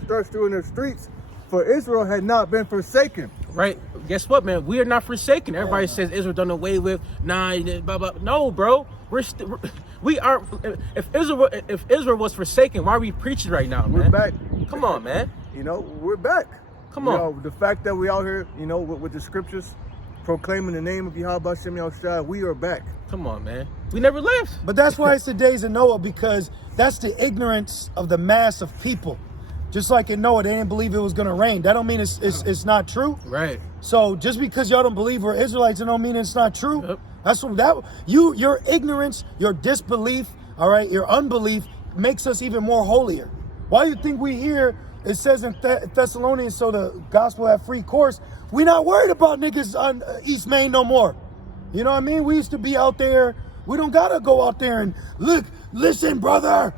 thrust through in the streets, for Israel had not been forsaken. Right. Guess what, man? We are not forsaken. Everybody says Israel done away with. Nah, blah, blah. No, bro. We are. If Israel was forsaken, why are we preaching right now, man? We're back. Come on, man. We're back. Come on. The fact that we out here, with the scriptures, proclaiming the name of Yahweh Shem Yahushua, we are back. Come on, man. We never left. But that's why it's the days of Noah, because that's the ignorance of the mass of people. Just like in Noah, they didn't believe it was going to rain. That don't mean it's not true. Right. So just because y'all don't believe we're Israelites, it don't mean it's not true. Yep. That's what your ignorance, your disbelief, all right, your unbelief makes us even more holier. Why do you think we hear it says in Thessalonians, so the gospel have free course? We not worried about niggas on East Main no more. You know what I mean? We used to be out there. We don't gotta go out there and listen, brother.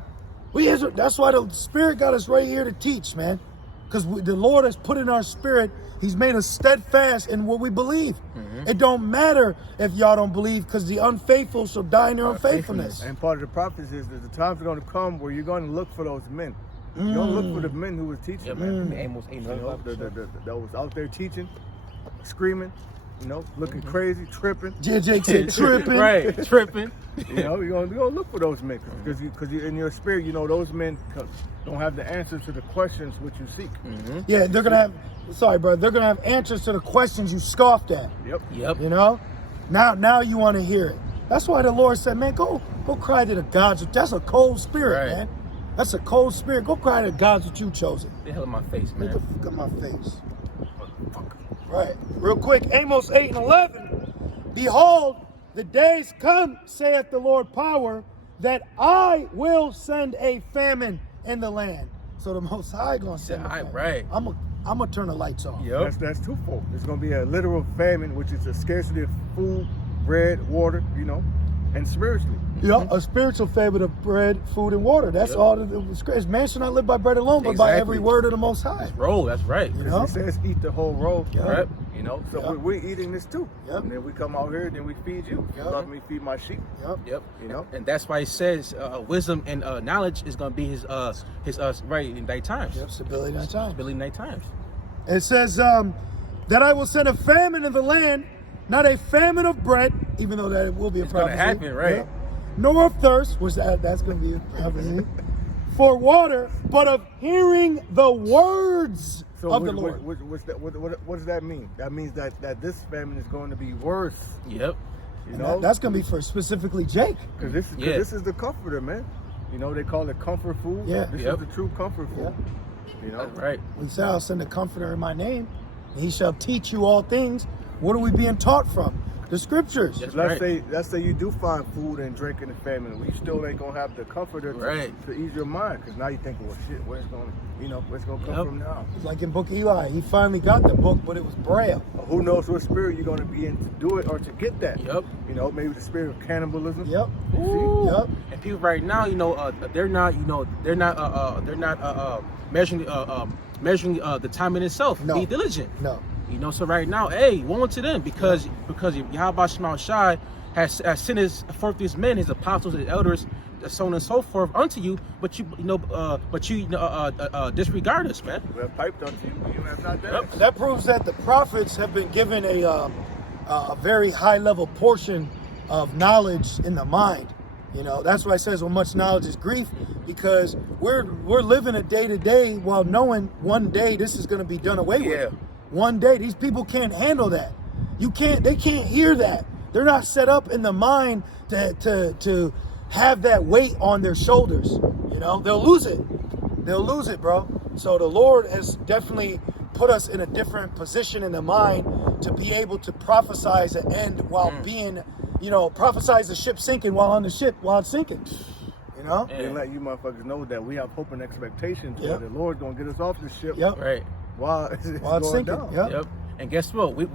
That's why the Spirit got us right here to teach, man. Because the Lord has put in our spirit, He's made us steadfast in what we believe. Mm-hmm. It don't matter if y'all don't believe, because the unfaithful shall die in their unfaithfulness. And part of the prophecy is that the times are going to come where you're going to look for those men. You don't look for the men who was teaching, man. Amos 8, that was out there teaching, screaming, looking crazy, tripping. JJ said tripping. Right, tripping. You're gonna look for those men, because in your spirit, those men don't have the answers to the questions which you seek. Mm-hmm. Yeah, they're gonna have. Sorry, bro. They're gonna have answers to the questions you scoffed at. Yep. Now you want to hear it. That's why the Lord said, man, go cry to the gods. That's a cold spirit, man. That's a cold spirit. Go cry to the gods that you chosen. The hell in my face, man. Get the fuck out my face. Right. Real quick, Amos 8 and 11. Behold, the days come, saith the Lord power, that I will send a famine in the land. So the Most High gonna send a famine. Right. I'm gonna turn the lights off. Yep. That's twofold. There's gonna be a literal famine, which is a scarcity of food, bread, water, and spiritually. Yeah, a spiritual famine of bread, food, and water. That's all. Man should not live by bread alone, but by every word of the Most High. Roll, that's right. It says eat the whole roll. Yep. So we're eating this too. Yep. And then we come out here, and then we feed you. Yep. You love me, feed my sheep. Yep. And that's why it says wisdom and knowledge is going to be his right in night times. Yep, stability night times. Stability night times. It says that I will send a famine in the land, not a famine of bread, even though that will be a prophecy. It's going to happen, right? Yep. Nor of thirst, that's going to be a prophecy, for water, but of hearing the words of the Lord. What does that mean? That means that this famine is going to be worse. Yep. That's going to be for specifically Jake. Because this is the comforter, man. They call it comfort food. Yeah. This is the true comfort food. Right. We say, I'll send a comforter in my name, and he shall teach you all things. What are we being taught from? The scriptures. Let's say you do find food and drink in the famine. We still ain't gonna have the comforter to ease your mind, because now you think, well, shit, where's gonna come from now? Like in Book of Eli, he finally got the book, but it was Braille. Who knows what spirit you're gonna be in to do it or to get that? Yep. Maybe the spirit of cannibalism. Yep. Yep. And people right now, they're not measuring the time in itself. No. Be diligent. No. So right now, woe unto them, because Yahweh Shema Shai has sent forth these men, his apostles, his elders, so on and so forth unto you, but you disregard us, man. We have piped unto you, but you have not done it. That proves that the prophets have been given a very high level portion of knowledge in the mind. That's why it says, well, much knowledge is grief, because we're living a day to day while knowing one day this is going to be done away with. One day, these people can't handle that. They can't hear that. They're not set up in the mind to have that weight on their shoulders. They'll lose it. They'll lose it, bro. So the Lord has definitely put us in a different position in the mind to be able to prophesize an end while being, prophesize the ship sinking while on the ship while it's sinking. And let you motherfuckers know that we have hope and expectations that the Lord gonna get us off the ship. Yep. Right. While it's sinking. Down. Yep. And guess what? We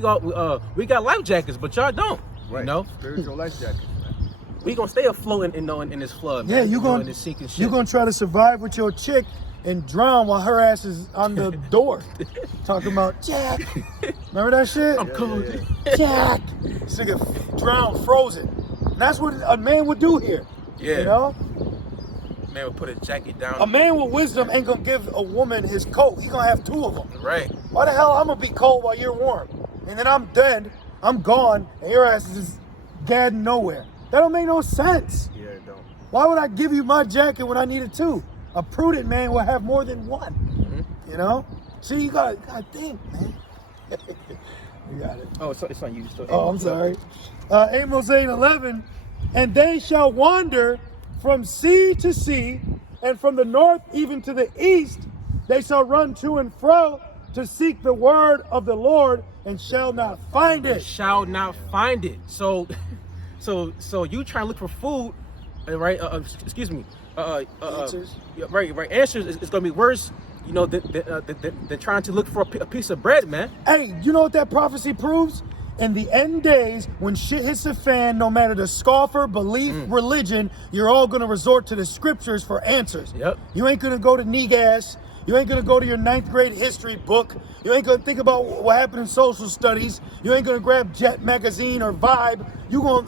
got life jackets, but y'all don't. Right. Spiritual life jackets. We gonna stay afloat in this flood. Yeah, man. you gonna in this sinking ship. You gonna try to survive with your chick and drown while her ass is on the door, talking about Jack. Remember that shit? I'm cool. Jack. This nigga drowned, frozen. And that's what a man would do here. Yeah. Man would put a jacket down. A man with wisdom ain't gonna give a woman his coat. He's gonna have 2 of them. Right. Why the hell I'm gonna be cold while you're warm? And then I'm dead, I'm gone, and your ass is just gadding nowhere. That don't make no sense. Yeah, it don't. Why would I give you my jacket when I needed 2? A prudent man will have more than 1. Mm-hmm. You know? See, you gotta think, man. You got it. Oh, it's on you. Still. Oh, I'm sorry. Amos 8:11, and they shall wander from sea to sea, and from the north even to the east. They shall run to and fro to seek the word of the Lord, and shall not find it. Shall not find it. So you trying to look for food, right? Excuse me. Answers. Yeah, right. Answers is going to be worse, you know, than trying to look for a piece of bread, man. Hey, you know what that prophecy proves? In the end days, when shit hits the fan, no matter the scoffer, belief, religion, you're all going to resort to the scriptures for answers. Yep. You ain't going to go to Negas. You ain't going to go to your 9th grade history book. You ain't going to think about what happened in social studies. You ain't going to grab Jet Magazine or Vibe.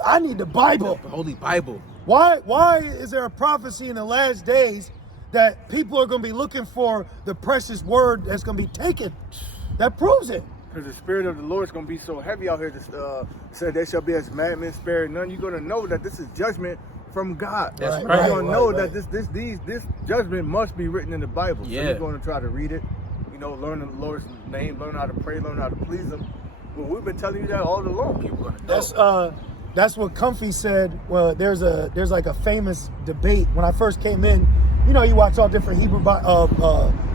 I need the Bible. The Holy Bible. Why is there a prophecy in the last days that people are going to be looking for the precious word that's going to be taken? That proves it. Because the spirit of the Lord is going to be so heavy out here. Said they shall be as madmen, sparing none. You're going to know that this is judgment from God. That's right. You're going to know Right. that this judgment must be written in the Bible. Yeah. So you're going to try to read it, you know, learn the Lord's name, learn how to pray, learn how to please Him. Well, we've been telling you that all along. People going to know. That's what Comfy said. Well, there's like a famous debate when I first came in. You know, you watch all different Hebrew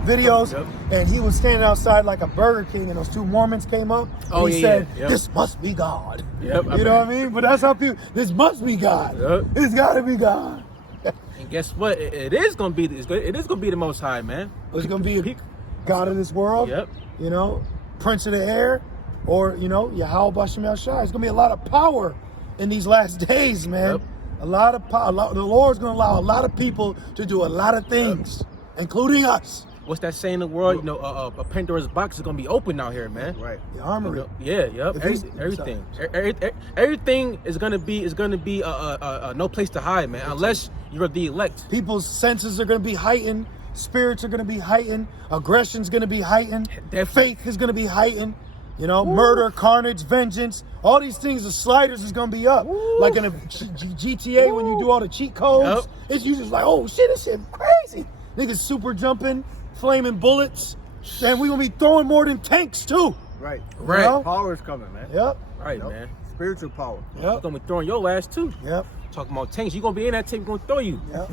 videos, Yep. and he was standing outside like a Burger King, and those 2 Mormons came up. Oh, and he yeah, said, yeah. Yep. "This must be God." Yep, You know what I mean? But that's how people. This must be God. Yep. It's got to be God. And guess what? It is going to be. It is going to be the Most High, man. It's gonna be God of this world. Yep. You know, Prince of the Air, or Yahweh Bashem El Shai. It's gonna be a lot of power in these last days, man. Yep. A lot of power. The Lord's gonna allow a lot of people to do a lot of things, including us. What's that saying in the world? You know, a Pandora's box is going to be open out here, man. Right. The armory. Yeah, yep. If he's- Everything. Everything is gonna be no place to hide, man. Unless you're the elect. People's senses are gonna be heightened. Spirits are gonna be heightened. Aggression's gonna be heightened. Definitely. Faith is gonna be heightened. You know, murder, carnage, vengeance. All these things, the sliders is gonna be up. Like in a GTA when you do all the cheat codes. Yep. You just like, oh shit, this shit crazy. Niggas super jumping, flaming bullets. And we gonna be throwing more than tanks too. Right. Right. You know? Power is coming, man. Yep. Right, Yep. man. Spiritual power. You're Yep. gonna be throwing your ass too. Yep. Talking about tanks, you gonna be in that tank, we gonna throw you. Yep.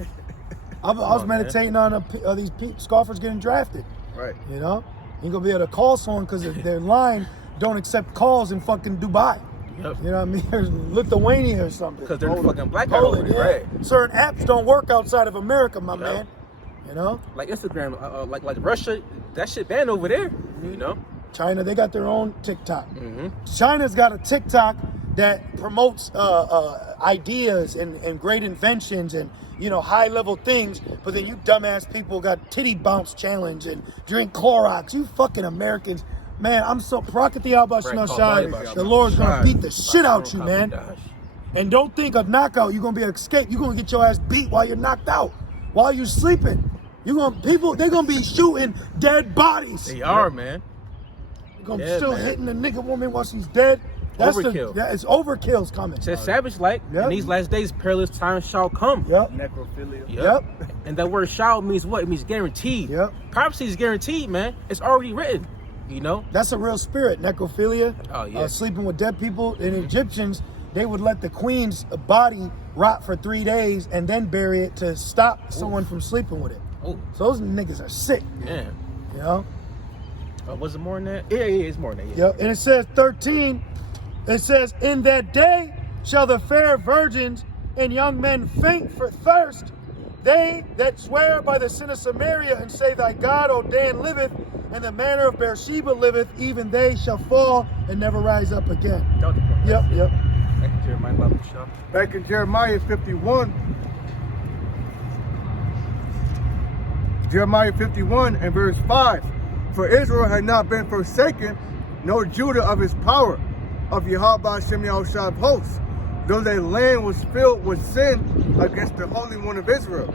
I was on, meditating on these scoffers getting drafted. Right. You know, you ain't gonna be able to call someone because their line don't accept calls in fucking Dubai. Yep. You know what I mean? Or Lithuania or something. Because they're Poland. fucking black out over Poland, there, yeah. right? Certain apps don't work outside of America, my Yep. man. You know, Like Instagram, like Russia, that shit banned over there. You know. China, they got their own TikTok. Mm-hmm. China's got a TikTok that promotes ideas and great inventions and high level things, but then you dumbass people got titty bounce challenge and drink Clorox. You fucking Americans, man. I'm so Prakati Alba Shemel Shai. The Lord's gonna beat the shit out you, man. And don't think of knockout. You're gonna be an escape. You're gonna get your ass beat while you're knocked out, while you're sleeping. They're gonna be shooting dead bodies. They are, man. Gonna Yeah, still man. hitting the nigga woman while she's dead. Overkill. It's overkill's coming. It says savage like. Yep. In these last days, perilous times shall come. Yep. Necrophilia. Yep. And that word shall means what? It means guaranteed. Yep. Prophecy is guaranteed, man. It's already written. You know? That's a real spirit. Necrophilia. Oh, yeah. Sleeping with dead people. And Egyptians, they would let the queen's body rot for 3 days and then bury it to stop someone from sleeping with it. Oh, So those niggas are sick. man. You know. Was it more than that? Yeah, it's more than that. Yeah. Yep. And it says 13. It says, "In that day shall the fair virgins and young men faint for thirst. They that swear by the sin of Samaria and say, Thy God, O Dan, liveth, and the manner of Beersheba liveth, even they shall fall and never rise up again." That was the point. Yep, yep. Thank you, Jeremiah. Love you, Sean. Back in Jeremiah 51. Jeremiah 51 and verse 5. For Israel had not been forsaken, nor Judah of his power, of Yahweh Shem Yahushua of hosts, though their land was filled with sin against the Holy One of Israel.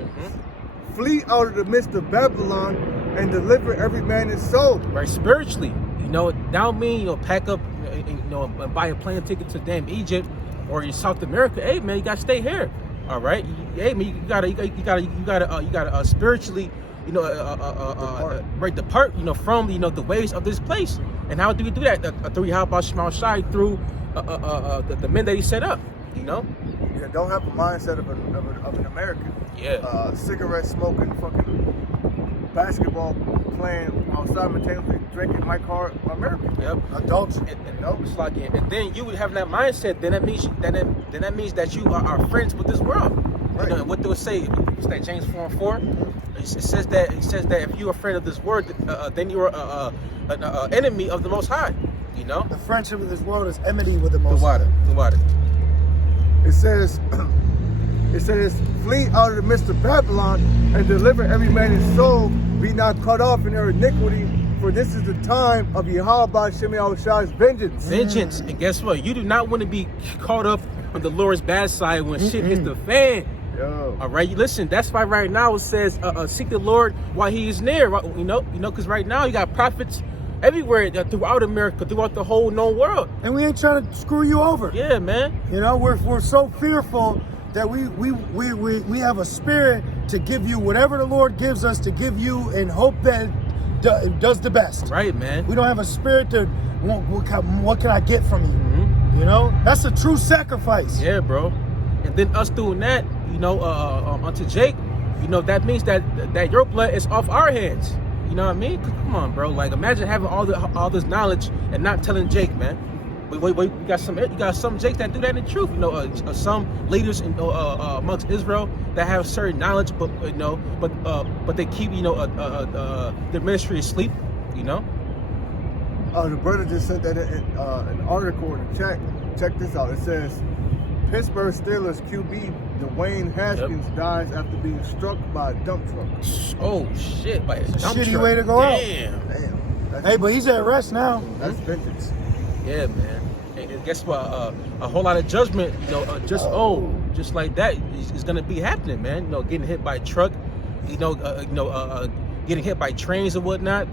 flee out of the midst of Babylon and deliver every man his soul. Right, spiritually. You know, that don't mean, pack up, and buy a plane ticket to damn Egypt or in South America. Hey, man, you gotta stay here. All right, hey, man, you gotta spiritually, depart, from, the ways of this place. And how do we do that? Through Yahweh Shema Shai, through the men that he set up. Yeah, don't have the mindset of an American. Yeah. Cigarette smoking, fucking basketball playing outside, simultaneously drinking my car, American. Yep. Adultery. It's like, and then you would have that mindset. Then that means that you are friends with this world. Right. And what do it say? It's that James 4:4. It says that if you are a friend of this world, then you are an enemy of the Most High. The friendship of this world is enmity with the Most High. The water. It says, flee out of the midst of Babylon and deliver every man his soul, be not cut off in their iniquity, for this is the time of Yahweh Shem Shai's vengeance. Vengeance. And guess what? You do not want to be caught up on the Lord's bad side when shit hits the fan. Yo. All right, listen, that's why right now it says, seek the Lord while he is near, because right now you got prophets everywhere throughout America, throughout the whole known world. And we ain't trying to screw you over. Yeah, man. We're so fearful that we have a spirit to give you whatever the Lord gives us to give you and hope that it does the best. Right, man. We don't have a spirit to, what can I get from you? That's a true sacrifice. Yeah, bro. And then us doing that, unto Jake, that means that your blood is off our hands. You know what I mean? Come on, bro. Like, imagine having all this knowledge and not telling Jake, man. We got some Jakes that do that in truth. Some leaders amongst Israel that have certain knowledge, but they keep their ministry asleep. The brother just sent that in an article in the chat. Check this out. It says Pittsburgh Steelers QB Dwayne Haskins dies after being struck by a dump truck. Oh shit! By a dump shitty truck. way to go out. Damn. Hey, but he's at rest now. That's vengeance. Yeah, man. And guess what? A whole lot of judgment, just like that is gonna be happening, man. Getting hit by a truck, getting hit by trains and whatnot.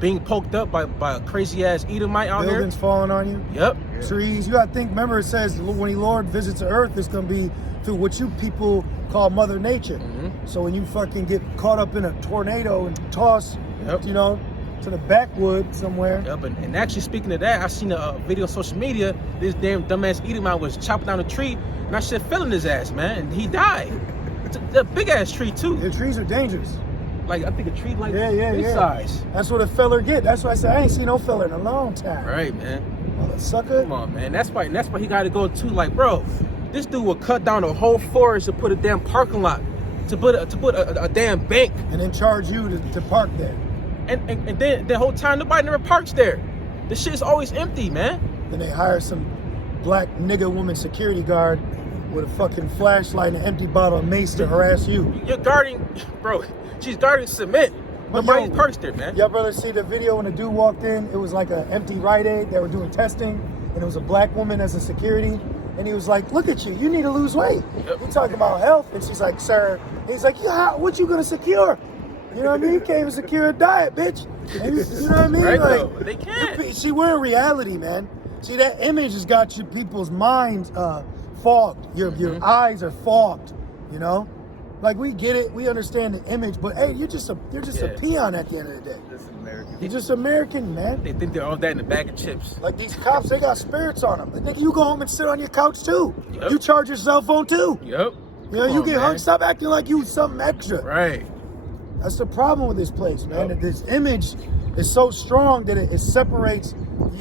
Being poked up by a crazy ass Edomite out Buildings there. falling on you. Yep. Yeah. Trees. You gotta think. Remember, it says when the Lord visits the earth, it's gonna be through what you people call Mother Nature. Mm-hmm. So when you fucking get caught up in a tornado and tossed, Yep. to the backwood somewhere. Yep. And actually, speaking of that, I seen a video on social media. This damn dumbass Edomite was chopping down a tree, and that shit fell in his ass, man, and he died. It's a big ass tree too. The trees are dangerous. Like, I think a tree like this size. That's what a feller get. That's why I said I ain't seen no feller in a long time. Right, man. Mother sucker. Come on, man. That's why he got to go too. Like, bro, this dude will cut down a whole forest to put a damn parking lot, to put a damn bank, and then charge you to park there. And then the whole time nobody never parks there. The shit's always empty, man. Then they hire some black nigga woman security guard with a fucking flashlight and an empty bottle of mace to harass you. You're guarding, bro. She's guarding cement. Nobody parks there, man. Y'all brother see the video when the dude walked in? It was like an empty Rite Aid. They were doing testing, and it was a black woman as a security. And he was like, "Look at you. You need to lose weight." Yep. We talking about health, and she's like, "Sir." And he's like, "Yeah, what you gonna secure?" You know what I mean? You can't even secure a diet, bitch. And you know what I mean? Right, like, though. They can't. See, we're in reality, man. See, that image has got your people's minds fogged. Your eyes are fogged. Like, we get it, we understand the image, but hey, you're just a peon at the end of the day. Just American. You're just American, man. They think they're all that in a bag of chips. Like, these cops, they got spirits on them. Like, nigga, you go home and sit on your couch too. Yep. You charge your cell phone too. Yep. You get hung. Stop acting like you something extra. Right. That's the problem with this place, man. Yep. That this image is so strong that it separates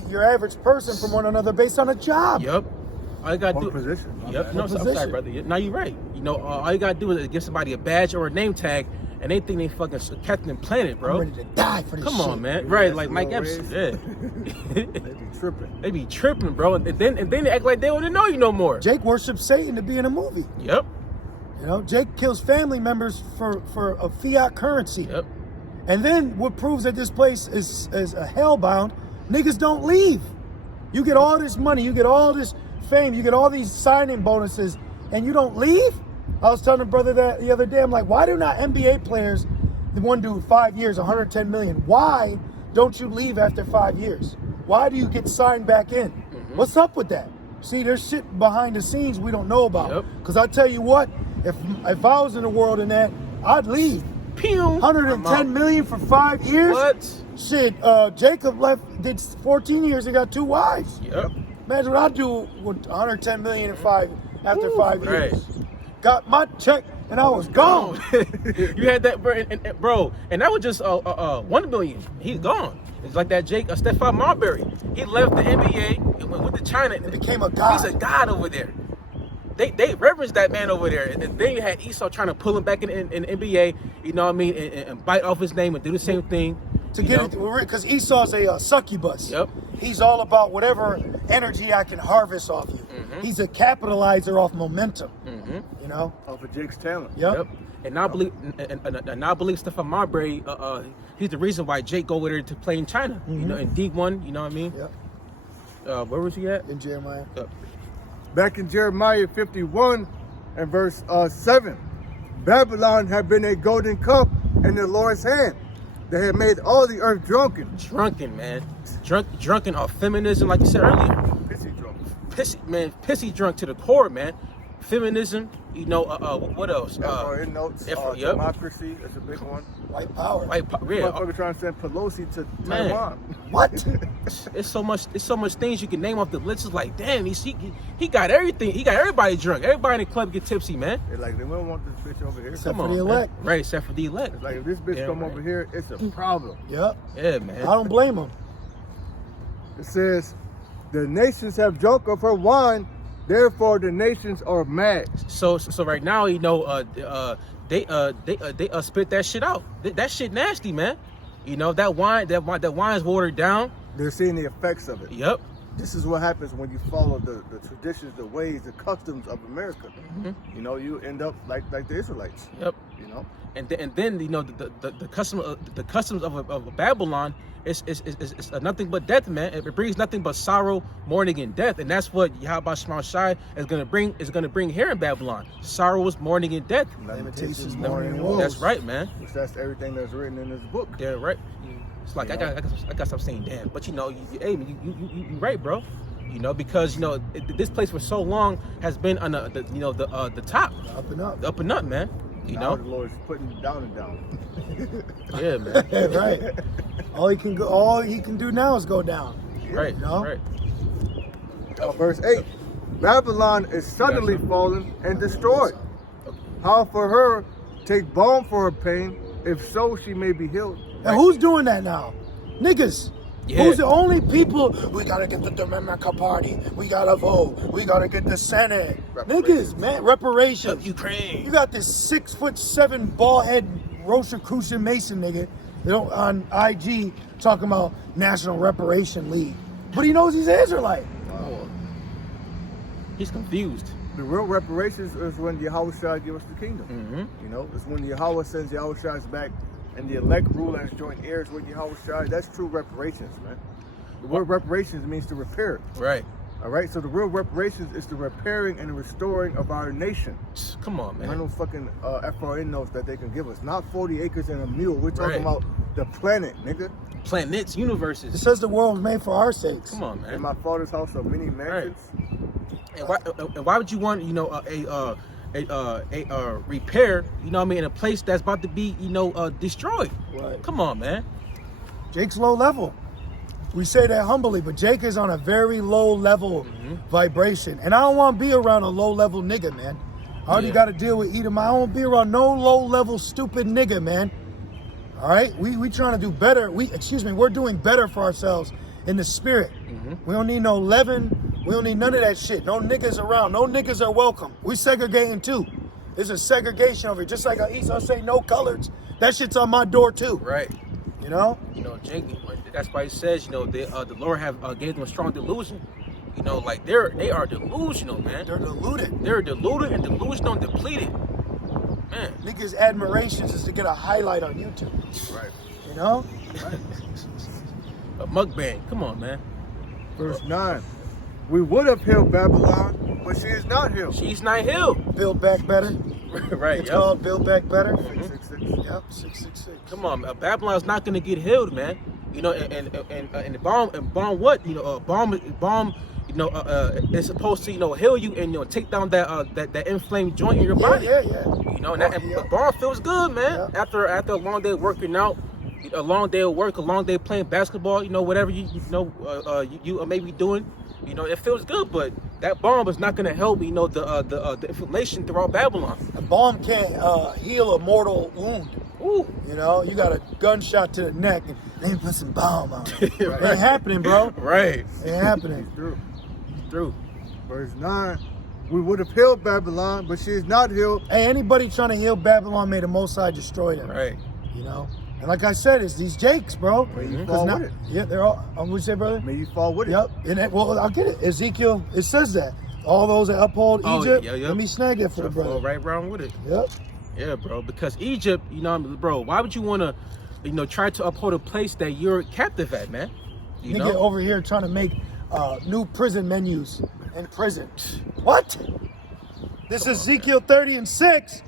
your average person from one another based on a job. Yep. All you gotta What do. position? Yep. No, I'm position? sorry, brother. Now you're right. All you gotta do is give somebody a badge or a name tag, and they think they fucking Captain Planet, bro. I'm ready to die for this Come shit. on, man. Yeah, Right, that's like Mike no Epps. ways. Yeah. They be tripping. They be tripping, bro. And then they act like they don't even know you no more. Jake worships Satan to be in a movie. Yep. Jake kills family members for a fiat currency. Yep. And then what proves that this place is a hellbound, niggas don't leave. You get all this money, you get all this fame, you get all these signing bonuses, and you don't leave? I was telling a brother that the other day. I'm like, why do not NBA players, the one dude, 5 years, 110 million, why don't you leave after 5 years? Why do you get signed back in? What's up with that? See, there's shit behind the scenes we don't know about. Yep. Because I tell you what, if I was in the world in that, I'd leave. Pew. 110 million for 5 years? What? Shit, Jacob did 14 years and got 2 wives. Yep. Imagine what I'd do with 110 million after 5 years. Right. Got my check and I was gone. You had that, bro, and that was just 1 million. He's gone. It's like that Stephon Marbury. He left the NBA and went to China and Became a god. He's a god over there. They reverence that man over there. And then you had Esau trying to pull him back in the NBA, you know what I mean, and bite off his name and do the same thing. To get it, because Esau's a succubus. Yep. He's all about whatever energy I can harvest off you. He's a capitalizer off momentum. You know, Off of Jake's talent. Yep. And I believe, and I believe Stephon Marbury, he's the reason why Jake go with her to play in China. You know, in D1. You know what I mean? Yep. Where was he at? In Jeremiah. Back in Jeremiah 51 and verse 7, Babylon had been a golden cup in the Lord's hand. They had made all the earth drunken. Drunken, man. Drunken off feminism, like you said earlier. Pissy drunk. Pissy drunk to the core, man. Feminism, you know, what else? FRN notes, yep. democracy, that's a big one. White power. Yeah. Motherfucker trying to send Pelosi to Man. Taiwan. What? It's so much things you can name off the list. It's like, damn, he got everything. He got everybody drunk. Everybody in the club get tipsy, man. They're like, they don't want this bitch over here. Except Come for the on, elect. man. Right, except for the elect. It's like, if this bitch Yeah, come right. over here, it's a problem. Yep. Yeah, man. I don't blame him. It says, the nations have drunk of her wine, therefore the nations are mad. So right now, you know, they spit that shit out. That shit nasty, man. You know, that wine's watered down. They're seeing the effects of it. Yep. This is what happens when you follow the traditions, the ways, the customs of America. You know, you end up like the Israelites. Yep. You know, And then you know the customs of Babylon is nothing but death, man. It brings nothing but sorrow, mourning, and death, and that's what Yahweh Shema Shai is gonna bring here in Babylon. Sorrows, mourning, and death. Lamentations, mourning, mourning, and and woes. That's right, man. Which that's everything that's written in this book. Yeah, right. It's like I got to stop saying damn, but you know, you right, bro. You know, because you know this place for so long has been on the top, Up and up. up and up, man. You Now know, the Lord's putting you down and down. yeah, man. Right. All he can do now is go down. Right, You know? right. Verse 8, Babylon is suddenly fallen and destroyed. How for her take balm for her pain, if so she may be healed. And who's doing that now? Niggas. Yeah. Who's the only people? We gotta get the Democratic Party. We gotta vote. We gotta get the Senate. Niggas, man, reparations. Ukraine. You got this 6'7" bald head Rosicrucian Mason nigga on IG talking about National Reparation League, but he knows he's an Israelite. Oh, he's confused. The real reparations is when Yahweh Shai give us the kingdom. You know, it's when Yahweh sends Yahweh Shai's back and the elect rule as joint heirs with Yahweh Shai. That's true reparations, man. The word reparations means to repair. Right. All right, so the real reparations is the repairing and the restoring of our nation. Come on, I man. know fucking FRN notes that they can give us. Not 40 acres and a mule. We're talking Right. about the planet, nigga. Planets, It universes. says the world was made for our sakes. Come on, In man. my father's house are many mansions. And why would you want, you know, a repair, you know what I mean, in a place that's about to be, you know, destroyed? Right. Come on, man. Jake's low level. We say that humbly, but Jake is on a very low level vibration. And I don't want to be around a low level nigga, man. I already Yeah. got to deal with Edom. I don't want to be around no low level stupid nigga, man. All right? We trying to do better. We're doing better for ourselves in the spirit. We don't need no leaven. We don't need none of that shit. No niggas around. No niggas are welcome. We segregating too. There's a segregation over here. Just like Esau say no colors. That shit's on my door too. Right. You know? You know, Jake, that's why he says, you know, the Lord have gave them a strong delusion. You know, like they are delusional, man. They're deluded. They're deluded and delusional and depleted. Man. Niggas' admirations is to get a highlight on YouTube. Right. You know? A mukbang. Come on, man. Verse 9. We would have healed Babylon, but she is not healed. She's not healed. Build back better. Right. It's called Build Back Better. 666. Yep, 666. Come on, Babylon's not gonna get healed, man. You know, and the bomb what? You know, bomb. You know, it's supposed to heal you and take down that inflamed joint in your body. Yeah. You know, and bomb feels good, man. Yeah. After a long day working out, a long day of work, a long day playing basketball. You know, whatever you may be doing. You know, it feels good, but that bomb is not gonna help. You know, the inflammation throughout Babylon. A bomb can't heal a mortal wound. Ooh. You know, you got a gunshot to the neck and they put some bomb on it. Right. It ain't happening, bro. Right. It ain't happening. True. Verse 9. We would have healed Babylon, but she is not healed. Hey, anybody trying to heal Babylon, may the Most High destroy them. Right. You know? And like I said, it's these Jakes, bro. May you fall with it. Yeah, they're all, what you say, brother? May you fall with it. Yep. And well, I'll get it. Ezekiel, it says that. All those that uphold Egypt, yeah. let me snag it for the brother. Right wrong with it. Yep. Yeah, bro. Because Egypt, bro, why would you want to, try to uphold a place that you're captive at, man? You Nigga over here trying to make new prison menus in prison. What? This is Ezekiel 30:6.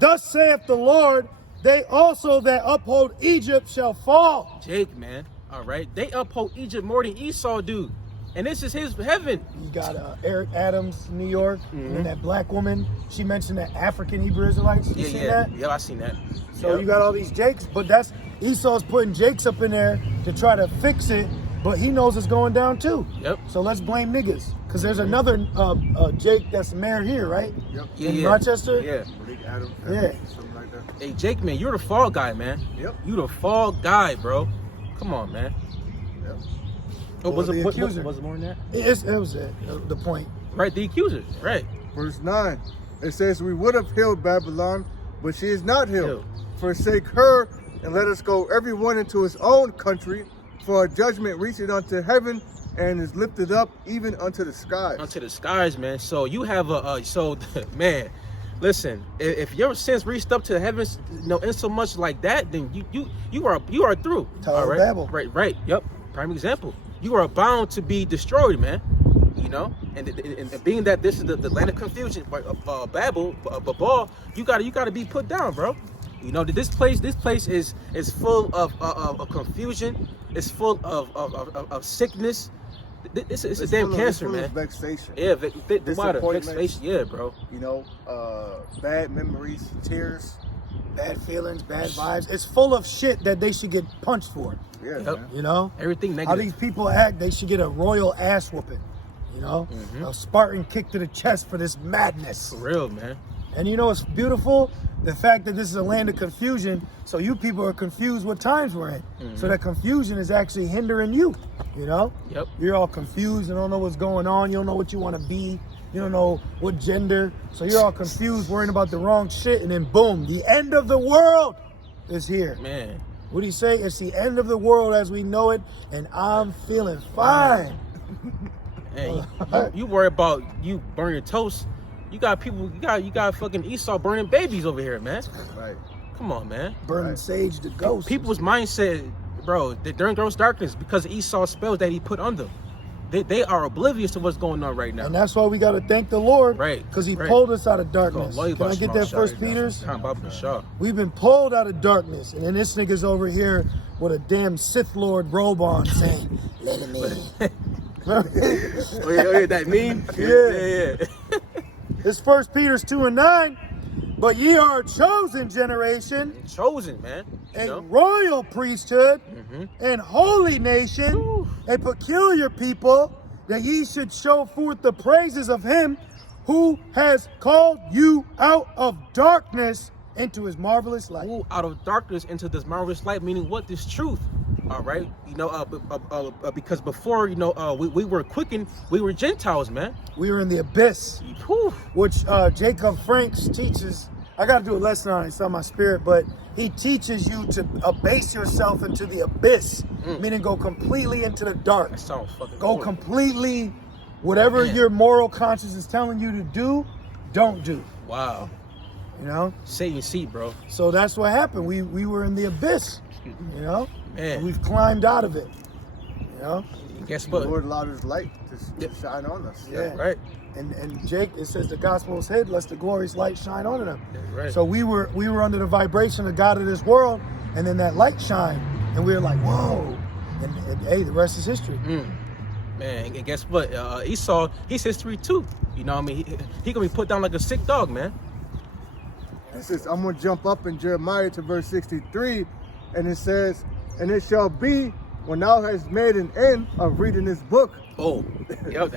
Thus saith the Lord, they also that uphold Egypt shall fall. Jake, man. All right. They uphold Egypt more than Esau do. And this is his heaven. You got Eric Adams, New York, and that black woman. She mentioned that African Hebrew Israelites. You seen that? Yeah, I seen that. So you got all these Jakes, but that's Esau's putting Jakes up in there to try to fix it, but he knows it's going down too. Yep. So let's blame niggas, because there's another Jake that's mayor here, right? Yep. In Rochester. Yeah. Big Adam. Yeah. Something like that. Hey, Jake, man, you're the fall guy, man. Yep. You the fall guy, bro. Come on, man. Yep. Oh, was the it accuser. more than that? It was the point. Right, the accuser. Right. Verse 9. It says, we would have healed Babylon, but she is not healed. Forsake her, and let us go everyone into his own country, for our judgment reacheth unto heaven, and is lifted up even unto the skies. Unto the skies, man. So you have man, listen, if your sins reached up to the heavens, in so much like that, then you are through. Tower all of right? Babel. Right. Yep. Prime example. You are bound to be destroyed, man. And being that this is the land of confusion, Babel, you gotta be put down, bro. This place is full of confusion. It's full of sickness. It's a damn cancer, man. Vexation. Yeah, vexation. Yeah, bro. Bad memories, tears, Bad feelings, bad vibes. It's full of shit that they should get punched for. Yeah, Yep. man. You know? Everything How negative. these people act, they should get a royal ass whooping. A Spartan kick to the chest for this madness. For real, man. And it's beautiful? The fact that this is a land of confusion, so you people are confused what times we're in. So that confusion is actually hindering you, Yep. You're all confused and don't know what's going on. You don't know what you want to be. You don't know what gender. So you're all confused, worrying about the wrong shit. And then boom, the end of the world is here. Man. What do you say? It's the end of the world as we know it. And I'm feeling fine. Hey, you worry about you burn your toast. You got people, you got fucking Esau burning babies over here, man. Right. Come on, man. Burning sage to ghosts. People's mindset, bro, they're in gross darkness because of Esau's spells that he put on them. They are oblivious to what's going on right now. And that's why we got to thank the Lord. Right. Because he Right. pulled us out of darkness. Go, Can I get that First Peter's? We've been pulled out of darkness. And then this nigga's over here with a damn Sith Lord robe on saying, let him in. Oh, yeah, that meme? Yeah. It's 1 Peter 2:9. But ye are a chosen generation, Chosen, man. a royal priesthood, and holy nation, Ooh. a peculiar people, that ye should show forth the praises of him who has called you out of darkness into his marvelous light. Ooh, out of darkness into this marvelous light, meaning what? This truth. All right. Because before, we were quickened, we were Gentiles, man. We were in the abyss, Whew. which Jacob Franks teaches. I got to do a lesson on it. It's on my spirit, but he teaches you to abase yourself into the abyss, meaning go completely into the dark. That sounds fucking Go horrible. completely, whatever Man. your moral conscience is telling you to do, don't do. Wow. Satan's seat, bro. So that's what happened. We were in the abyss, Man. And we've climbed out of it. know? And guess The what? Lord allowed His light to shine on us. Yeah. Right. And Jake, it says the gospel is hid, lest the glorious light shine on them. Right. So we were under the vibration of God of this world, and then that light shined, and we were like, whoa. And hey, the rest is history. Man, and guess what? Esau, he's history too. You know what I mean? He gonna be put down like a sick dog, man. It says, I'm going to jump up in Jeremiah to verse 63, and it says, and it shall be when thou hast made an end of reading this book, Oh, yep.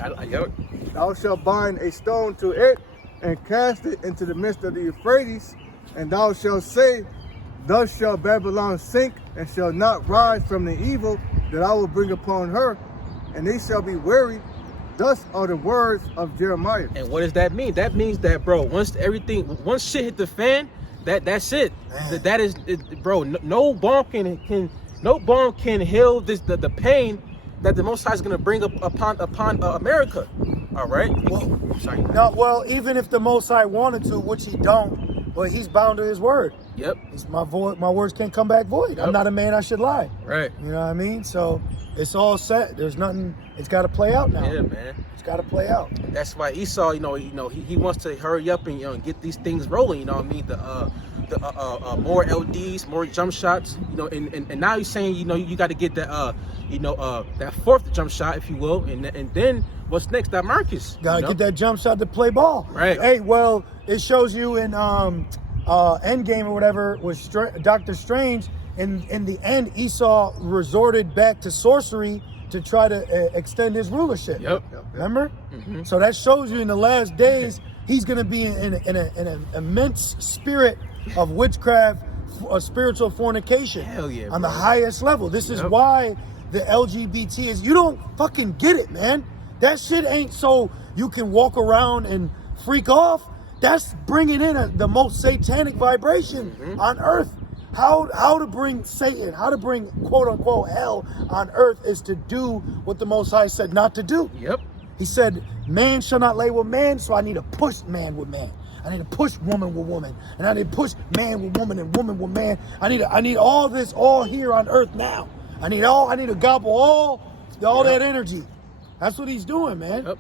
thou shalt bind a stone to it and cast it into the midst of the Euphrates, and thou shalt say, thus shall Babylon sink and shall not rise from the evil that I will bring upon her, and they shall be weary. Thus are the words of Jeremiah. And what does that mean? That means that, bro, once shit hit the fan, that's it. That is, bro. No bomb can heal the pain that the Most High is gonna bring upon America. All right. Well, no, well, even if the Most High wanted to, which He don't, but He's bound to His word. Yep. It's my words can't come back void. Yep. I'm not a man I should lie. Right. You know what I mean? So it's all set. There's nothing. It's got to play out now. Yeah, man. It's got to play out. That's why Esau, he wants to hurry up and get these things rolling. You know what I mean? The more LDs, more jump shots. And now he's saying, you got to get that that fourth jump shot, if you will, and then what's next? That Marcus. Gotta get that jump shot to play ball. Right. Hey, well, it shows you in Endgame or whatever was Doctor Strange. In the end, Esau resorted back to sorcery to try to extend his rulership. Yep. Remember? Mm-hmm. So that shows you in the last days, he's going to be in an immense spirit of witchcraft, spiritual fornication. Hell yeah, on the bro. highest level. This is why the LGBT is, you don't fucking get it, man. That shit ain't so you can walk around and freak off. That's bringing in the most satanic vibration on earth. How to bring Satan, how to bring quote unquote hell on earth is to do what the Most High said not to do. Yep. He said, man shall not lay with man, so I need to push man with man. I need to push woman with woman. And I need to push man with woman and woman with man. I need all this all here on earth now. I need to gobble all that energy. That's what he's doing, man. Yep.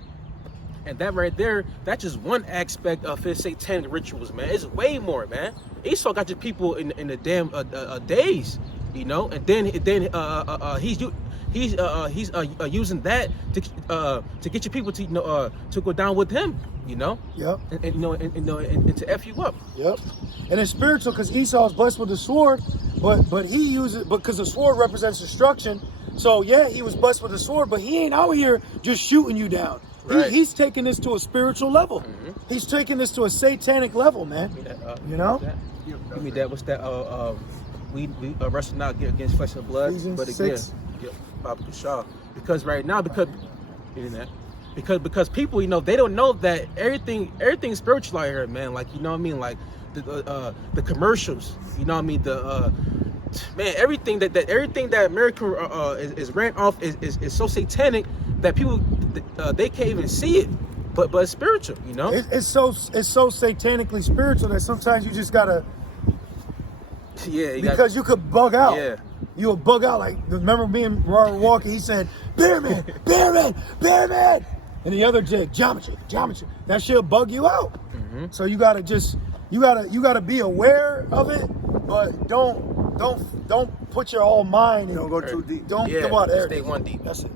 And that right there, that's just one aspect of his satanic rituals, man. It's way more, man. Esau got your people in the damn days, and then he's using that to get your people to go down with him, Yep. and to F you up. Yep. And it's spiritual because Esau is blessed with the sword, but he uses because the sword represents destruction. So yeah, he was blessed with the sword, but he ain't out here just shooting you down. Right. He's taking this to a spiritual level. Mm-hmm. He's taking this to a satanic level, man. Give me that. What's that? We wrestle not against flesh and blood, Ephesians but again, 6. Baba Shaw. Because right now, because people, they don't know that everything's spiritual out here, man. Like, like the commercials, man, everything that America is ran off is so satanic that people they can't even see it, but it's spiritual, It's so satanically spiritual that sometimes you just gotta, because you could bug out. Yeah. You'll bug out. Like, remember me and Robert Walker? He said, "Bear man, bear man, bear man," and the other said, "Geometry." That shit'll bug you out. Mm-hmm. So you gotta be aware of it, but don't put your whole mind in. Don't go too deep. Don't come on, Eric. Stay one deep. That's it.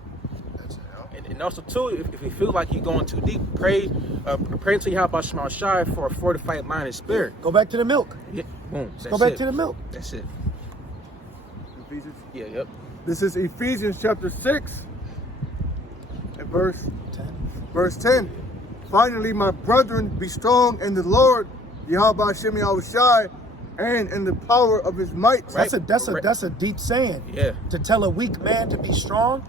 And also too, if you feel like you're going too deep, pray to Yahweh Shema Shai for a fortified mind and spirit. Go back to the milk. Yeah, boom. Go back to the milk. That's it. Ephesians. Yeah, yep. This is Ephesians chapter 6 and verse 10. Finally, my brethren, be strong in the Lord, Yahweh Shem Shai, and in the power of His might. Right. That's a deep saying. Yeah. To tell a weak man to be strong,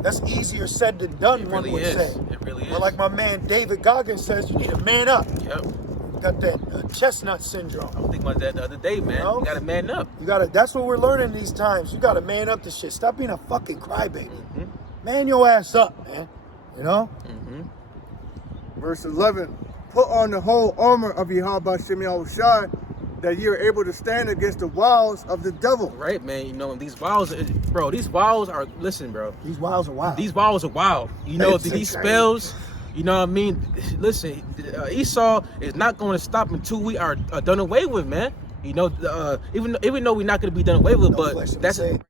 that's easier said than done. It one really would is. say. It really is. But like my man David Goggins says, you need to man up. Yep. You got that chestnut syndrome. I was thinking about that the other day, man. You gotta man up. That's what we're learning these times. You gotta man up to shit. Stop being a fucking crybaby. Mm-hmm. Man your ass up, man. Mm-hmm. Verse 11. Put on the whole armor of Yahweh Shem Shai, that you're able to stand against the wiles of the devil. Right, man. You know, these wiles, bro, these wiles are, listen, bro. These wiles are wild. These wiles are wild. You know, these spells, you know what I mean? Listen, Esau is not going to stop until we are done away with, man. You know, even though we're not going to be done away with, No but flesh in the that's same.